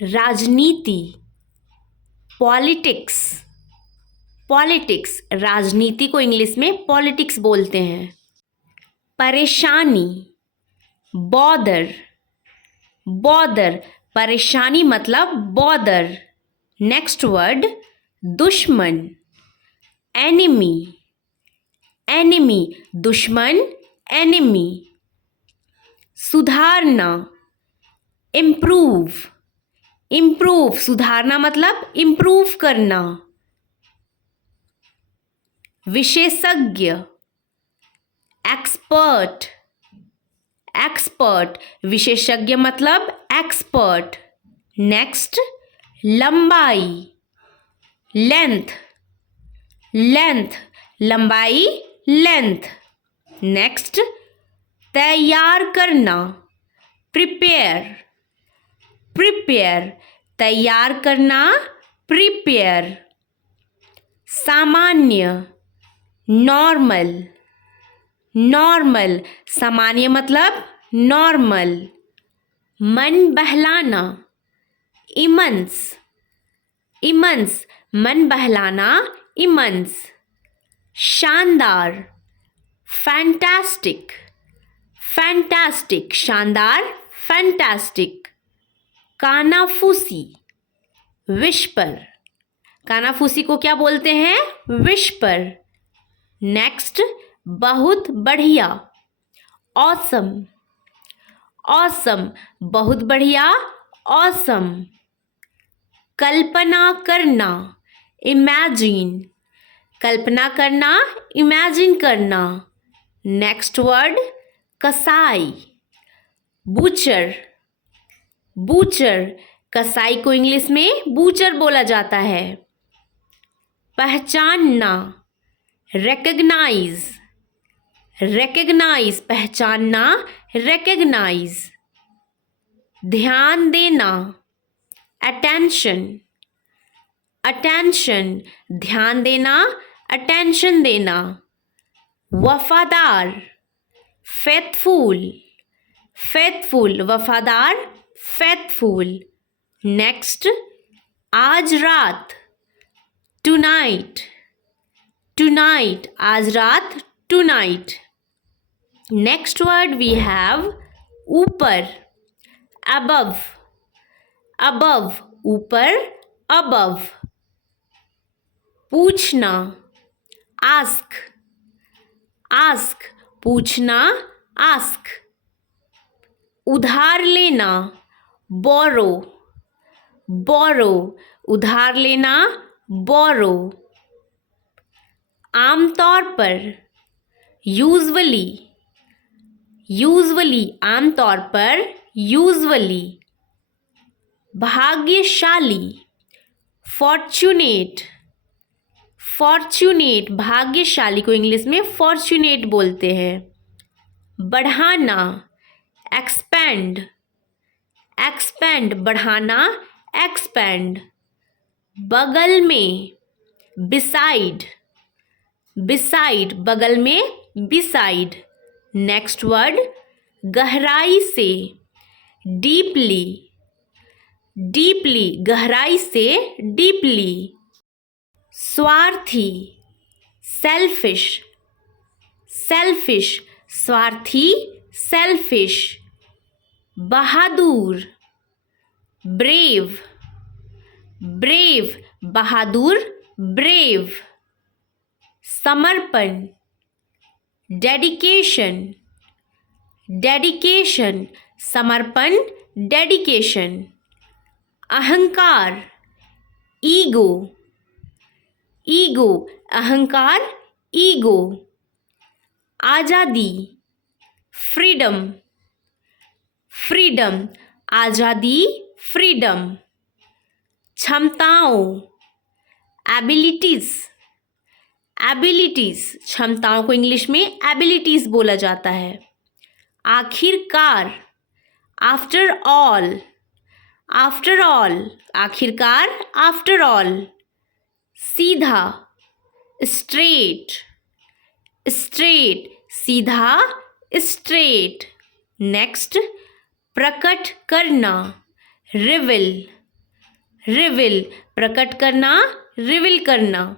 राजनीति, politics, politics, राजनीति को इंग्लिश में पॉलिटिक्स बोलते हैं। परेशानी, बॉदर, बॉदर, परेशानी मतलब बॉदर। नेक्स्ट वर्ड, दुश्मन, एनिमी, एनिमी, दुश्मन, एनिमी। सुधारना, इम्प्रूव, इम्प्रूव, सुधारना मतलब इम्प्रूव करना। विशेषज्ञ, एक्सपर्ट, एक्सपर्ट, विशेषज्ञ मतलब एक्सपर्ट। नेक्स्ट, लंबाई, लेंथ, लेंथ, लंबाई, लेंथ। नेक्स्ट, तैयार करना, प्रिपेयर, प्रिपेयर, तैयार करना, प्रिपेयर। सामान्य, नॉर्मल, नॉर्मल, सामान्य मतलब नॉर्मल। मन बहलाना, इमंस, इमंस, मन बहलाना, इमंस। शानदार, फैंटास्टिक, फैंटास्टिक, शानदार, फैंटास्टिक। कानाफूसी, विस्पर, कानाफूसी को क्या बोलते हैं? विस्पर। नेक्स्ट, बहुत बढ़िया, ऑसम, ऑसम, बहुत बढ़िया, ऑसम। कल्पना करना, इमेजिन, कल्पना करना, इमेजिन करना। नेक्स्ट वर्ड, कसाई, बूचर, बूचर, कसाई को इंग्लिश में बूचर बोला जाता है। पहचानना, रिकग्नाइज, रिकग्नाइज, पहचानना, रिकग्नाइज। ध्यान देना, अटेंशन, अटेंशन, ध्यान देना, अटेंशन देना। वफादार, फेथफुल, फेथफुल, वफादार, फेथफुल। नेक्स्ट, आज रात, टुनाइट, टुनाइट, आज रात, tonight. Next word we have ऊपर, अबव, अबव, ऊपर, अबव। पूछना, आस्क, आस्क, पूछना, आस्क। उधार लेना, बोरो, बोरो, उधार लेना, बोरो। आमतौर पर, यूजुअली, यूजुअली, आमतौर पर, यूजुअली। भाग्यशाली, फॉर्चुनेट, फॉर्चुनेट, भाग्यशाली को इंग्लिश में फॉर्चुनेट बोलते हैं। बढ़ाना, एक्सपेंड, एक्सपेंड, बढ़ाना, एक्सपेंड। बगल में, बिसाइड, बिसाइड, बगल में, बिसाइड। नेक्स्ट वर्ड, गहराई से, डीपली, डीपली, गहराई से, डीपली। स्वार्थी, सेल्फिश, सेल्फिश, स्वार्थी, सेल्फिश। बहादुर, ब्रेव, ब्रेव, बहादुर, ब्रेव। समर्पण, डेडिकेशन, डेडिकेशन, समर्पण, डेडिकेशन। अहंकार, ईगो, ईगो, अहंकार, ईगो। आज़ादी, फ्रीडम, फ्रीडम, आज़ादी, फ्रीडम। क्षमताओं, एबिलिटीज, एबिलिटीज, क्षमताओं को इंग्लिश में एबिलिटीज बोला जाता है। आखिरकार, आफ्टर ऑल, आफ्टर ऑल, आखिरकार, आफ्टर ऑल। सीधा, स्ट्रेट, स्ट्रेट, सीधा, स्ट्रेट। नेक्स्ट, प्रकट करना, रिविल, रिविल प्रकट करना, रिविल करना।